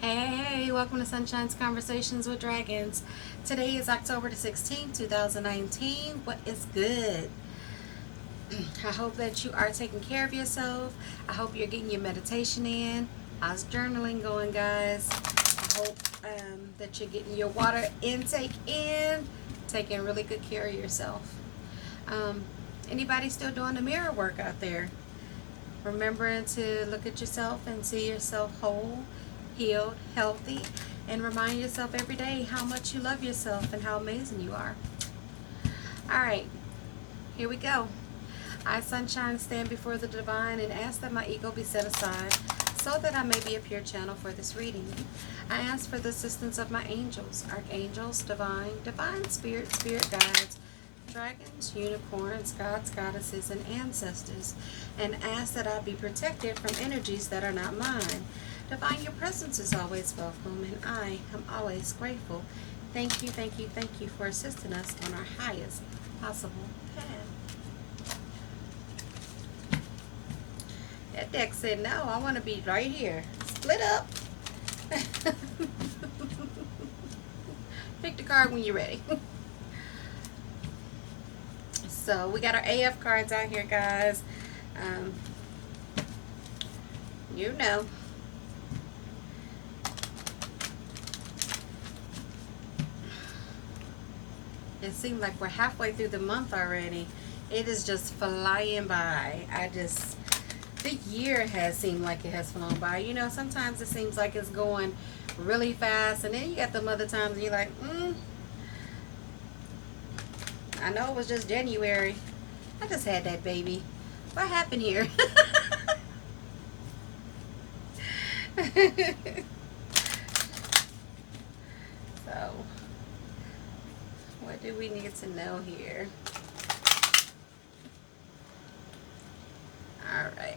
Hey, welcome to Sunshine's Conversations with Dragons. Today is October the 16th, 2019. What is good? I hope that you are taking care of yourself. I hope you're getting your meditation in. How's journaling going, guys? I hope that you're getting your water intake in, taking really good care of yourself. Um, Anybody still doing the mirror work out there? Remembering to look at yourself and see yourself whole, healed, healthy, and remind yourself every day how much you love yourself and how amazing you are. All right, here we go. I, Sunshine, stand before the divine and ask that my ego be set aside so that I may be a pure channel for this reading. I ask for the assistance of my angels, archangels, divine spirit, spirit guides, dragons, unicorns, gods, goddesses, and ancestors, and ask that I be protected from energies that are not mine. Divine, your presence is always welcome, and I am always grateful. Thank you, thank you, thank you for assisting us on our highest possible path. That deck said, no, I want to be right here. Split up. Pick the card when you're ready. So we got our AF cards out here, guys. Um, you know. It seems like we're halfway through the month already. It is just flying by. The year has seemed like it has flown by. You know, sometimes it seems like it's going really fast, and then you got them other times and you're like, I know it was just January. I just had that baby. What happened here? So, what do we need to know here? All right.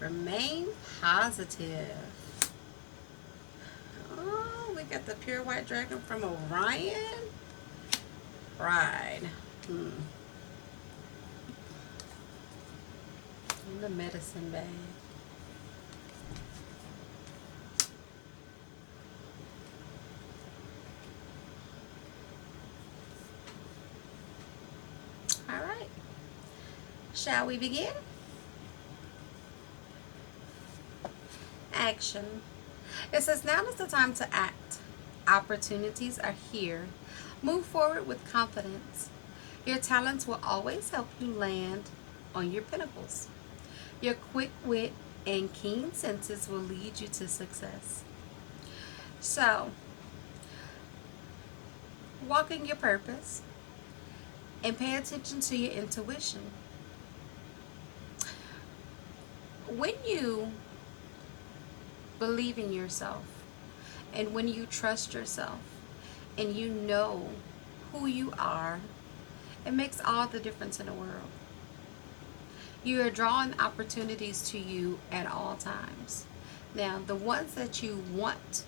Remain positive. Oh, we got the pure white dragon from Orion. Pride. In the medicine bag. All right. Shall we begin? Action. It says now is the time to act. Opportunities are here. Move forward with confidence. Your talents will always help you land on your pinnacles. Your quick wit and keen senses will lead you to success. So, walk in your purpose and pay attention to your intuition. When you believe in yourself and when you trust yourself and you know who you are, it makes all the difference in the world. You are drawing opportunities to you at all times. Now, the ones that you want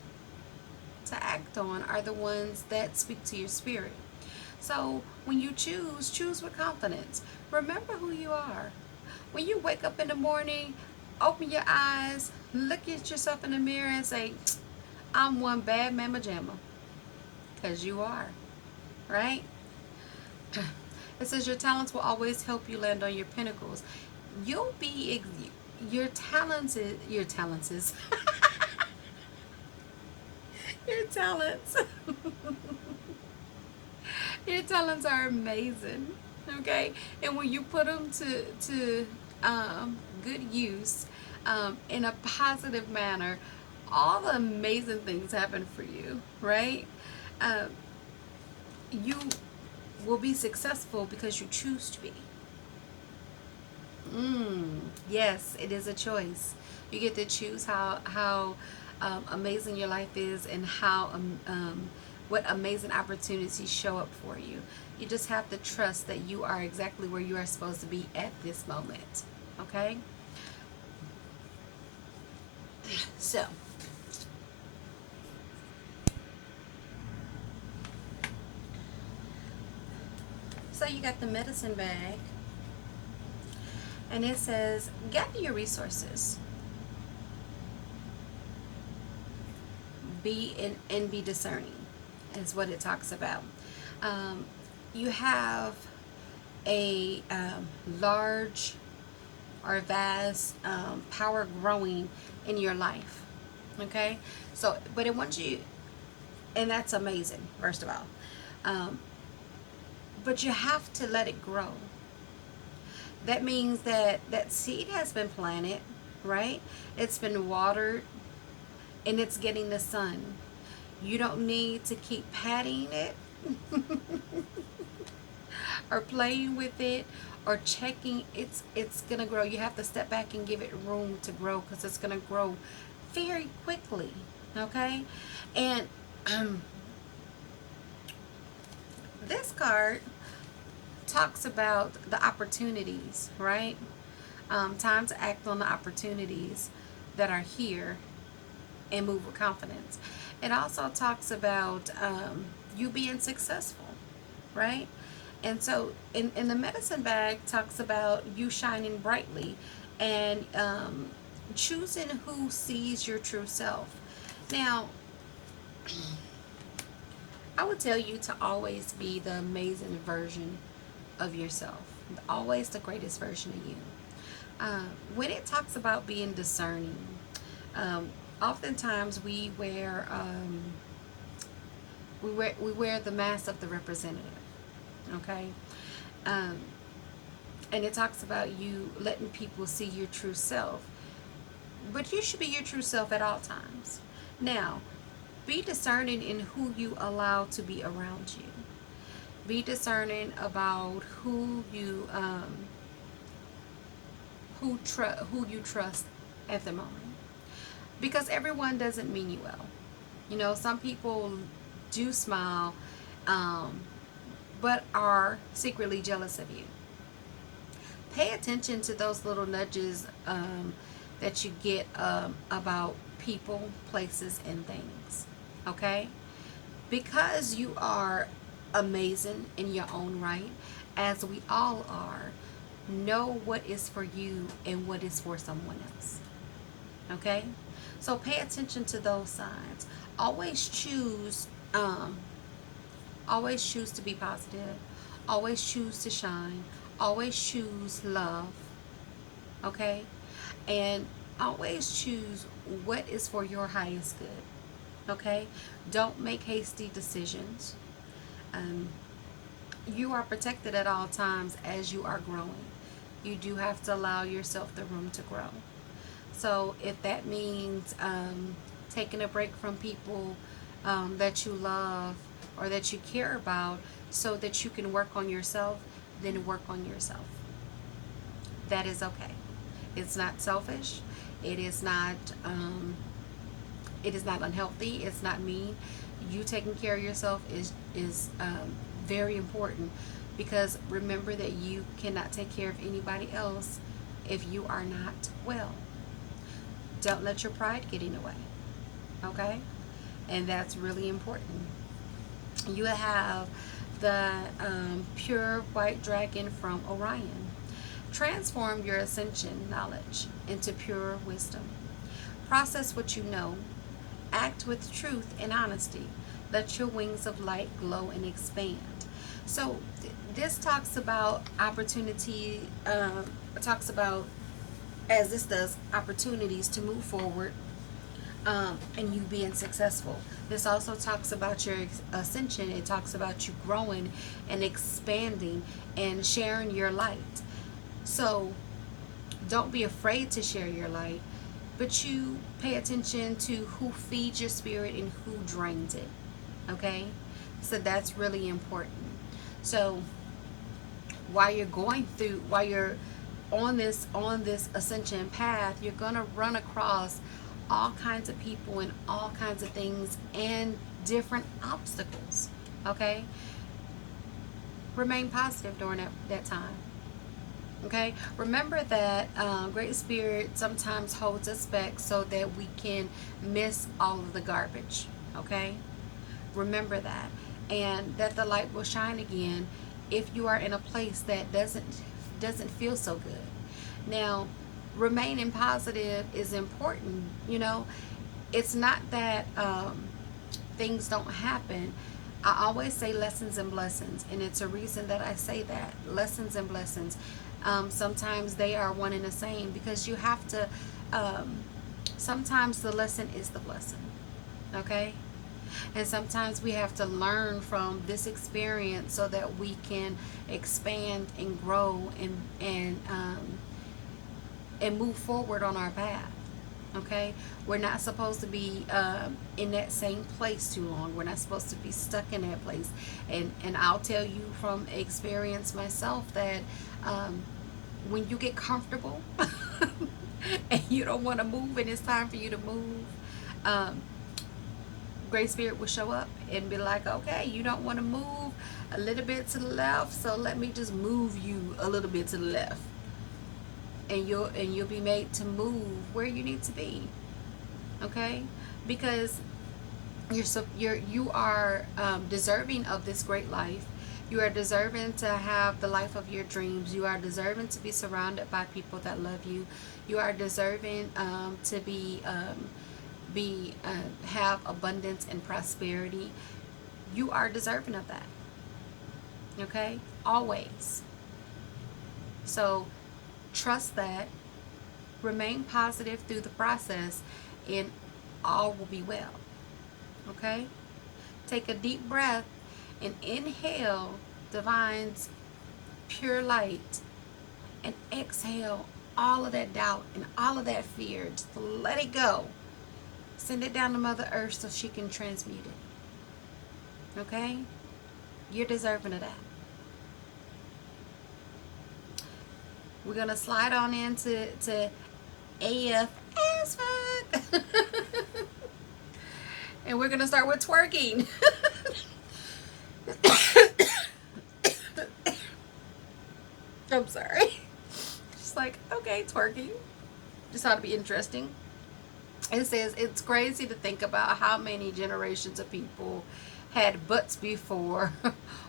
to act on are the ones that speak to your spirit. So when you choose with confidence. Remember who you are. When you wake up in the morning, open your eyes, look at yourself in the mirror and say, I'm one bad mama jamma. Because you are, right? It says your talents will always help you land on your pinnacles. You'll be, your talents is, your talents is, your talents. Your talents are amazing, okay? And when you put them to good use in a positive manner, all the amazing things happen for you, right? You will be successful because you choose to be. Yes, it is a choice. You get to choose how amazing your life is and how what amazing opportunities show up for you. You just have to trust that you are exactly where you are supposed to be at this moment. Okay? So, you got the medicine bag. And it says, gather your resources, and be discerning, is what it talks about. Um, you have a large or vast power growing in your life. Okay, so but it wants you, and that's amazing. First of all, um, but you have to let it grow. That means that that seed has been planted, right? It's been watered, and it's getting the sun. You don't need to keep patting it or playing with it or checking. It's gonna grow. You have to step back and give it room to grow, because it's gonna grow very quickly. Okay, and um, this card talks about the opportunities, right? Time to act on the opportunities that are here and move with confidence. It also talks about you being successful, right? And so in the medicine bag talks about you shining brightly and choosing who sees your true self. Now, I would tell you to always be the amazing version of yourself, always the greatest version of you. When it talks about being discerning, um, oftentimes we wear the mask of the representative. Okay, um, and it talks about you letting people see your true self, but you should be your true self at all times. Now, be discerning in who you allow to be around you. Be discerning about who you trust at the moment, because everyone doesn't mean you well. Some people do smile, um, but are secretly jealous of you. Pay attention to those little nudges that you get about people, places, and things. Okay? Because you are amazing in your own right, as we all are, know what is for you and what is for someone else. Okay? So pay attention to those signs. Always choose to be positive. Always choose to shine. Always choose love. Okay? And always choose what is for your highest good. Okay? Don't make hasty decisions. Um, you are protected at all times as you are growing. You do have to allow yourself the room to grow. So if that means taking a break from people that you love or that you care about so that you can work on yourself, then work on yourself. That is okay. It's not selfish. It is not. It is not unhealthy. It's not mean. You taking care of yourself is very important, because remember that you cannot take care of anybody else if you are not well. Don't let your pride get in the way. Okay, and that's really important. You have the pure white dragon from Orion. Transform your ascension knowledge into pure wisdom. Process what you know. Act with truth and honesty. Let your wings of light glow and expand. So, this talks about opportunity, talks about, as this does, opportunities to move forward, and you being successful. This also talks about your ascension. It talks about you growing and expanding and sharing your light. So don't be afraid to share your light, but you pay attention to who feeds your spirit and who drains it. Okay? So that's really important. So while you're on this ascension path, you're gonna run across all kinds of people and all kinds of things and different obstacles. Okay? Remain positive during that time. Okay? Remember that Great Spirit sometimes holds us back so that we can miss all of the garbage. Okay? Remember that. And that the light will shine again if you are in a place that doesn't feel so good. Now, remaining positive is important. You know, it's not that things don't happen. I always say lessons and blessings, and it's a reason that I say that, lessons and blessings. Sometimes they are one and the same, because you have to. Sometimes the lesson is the blessing, okay? And sometimes we have to learn from this experience so that we can expand and grow and move forward on our path. Okay, we're not supposed to be in that same place too long. We're not supposed to be stuck in that place. And I'll tell you from experience myself that when you get comfortable and you don't want to move, and it's time for you to move, um, Great Spirit will show up and be like, okay, you don't want to move a little bit to the left, so let me just move you a little bit to the left, and you'll be made to move where you need to be. Okay, because you are deserving of this great life. You are deserving to have the life of your dreams. You are deserving to be surrounded by people that love you. You are deserving to have abundance and prosperity. You are deserving of that. Okay, always. So trust that, remain positive through the process, and all will be well. Okay? Take a deep breath and inhale divine's pure light, and exhale all of that doubt and all of that fear. Just let it go. Send it down to Mother Earth so she can transmute it. Okay? You're deserving of that. We're going to slide on into AF as fuck. And we're going to start with twerking. I'm sorry. Just like, okay, twerking. Just ought to be interesting. It says, it's crazy to think about how many generations of people had butts before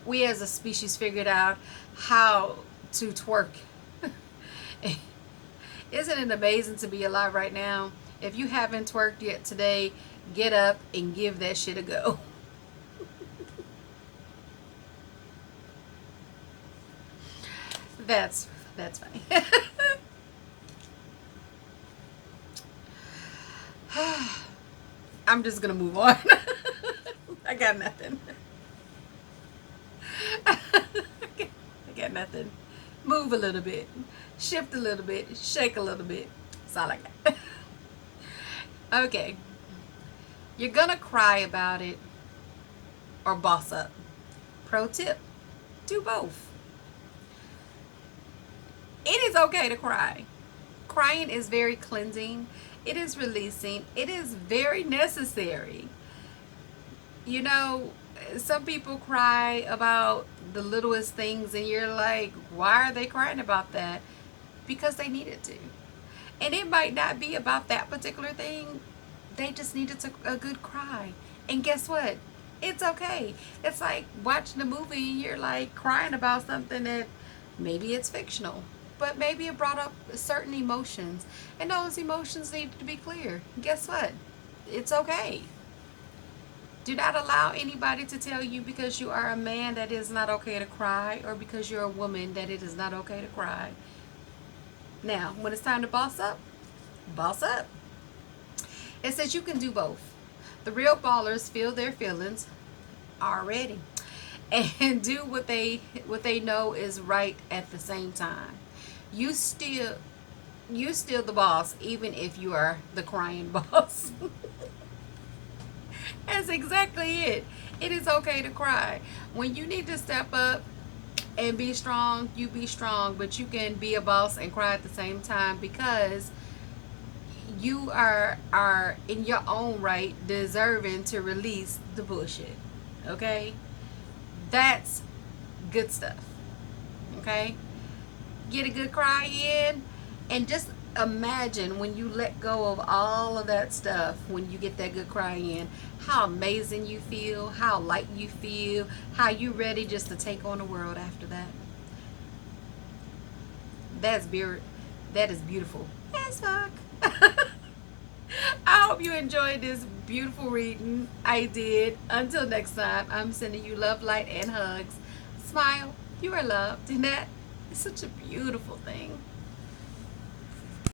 we as a species figured out how to twerk. Isn't it amazing to be alive right now? If you haven't twerked yet today, get up and give that shit a go. That's funny. I'm just gonna move on. I got nothing. I got nothing. Move a little bit, shift a little bit, shake a little bit. That's all I got. Okay. You're gonna cry about it or boss up. Pro tip, do both. It is okay to cry. Crying is very cleansing. It is releasing. It is very necessary. You know, some people cry about the littlest things, and you're like, why are they crying about that? Because they needed to. And it might not be about that particular thing. They just needed a good cry. And guess what? It's okay. It's like watching a movie and you're like crying about something that maybe it's fictional, but maybe it brought up certain emotions, and those emotions need to be clear. Guess what? It's okay. Do not allow anybody to tell you because you are a man that it is not okay to cry, or because you're a woman that it is not okay to cry. Now, when it's time to boss up, boss up. It says you can do both. The real ballers feel their feelings already and do what they know is right at the same time. You still the boss, even if you are the crying boss. That's exactly it. It is okay to cry. When you need to step up and be strong, you be strong, but you can be a boss and cry at the same time, because you are in your own right deserving to release the bullshit. Okay? That's good stuff. Okay? Get a good cry in, and just imagine when you let go of all of that stuff, when you get that good cry in, how amazing you feel, how light you feel, how you ready just to take on the world after that. That is beautiful as fuck. I hope you enjoyed this beautiful reading. I did. Until next time, I'm sending you love, light, and hugs. Smile. You are loved. And that is such a beautiful thing.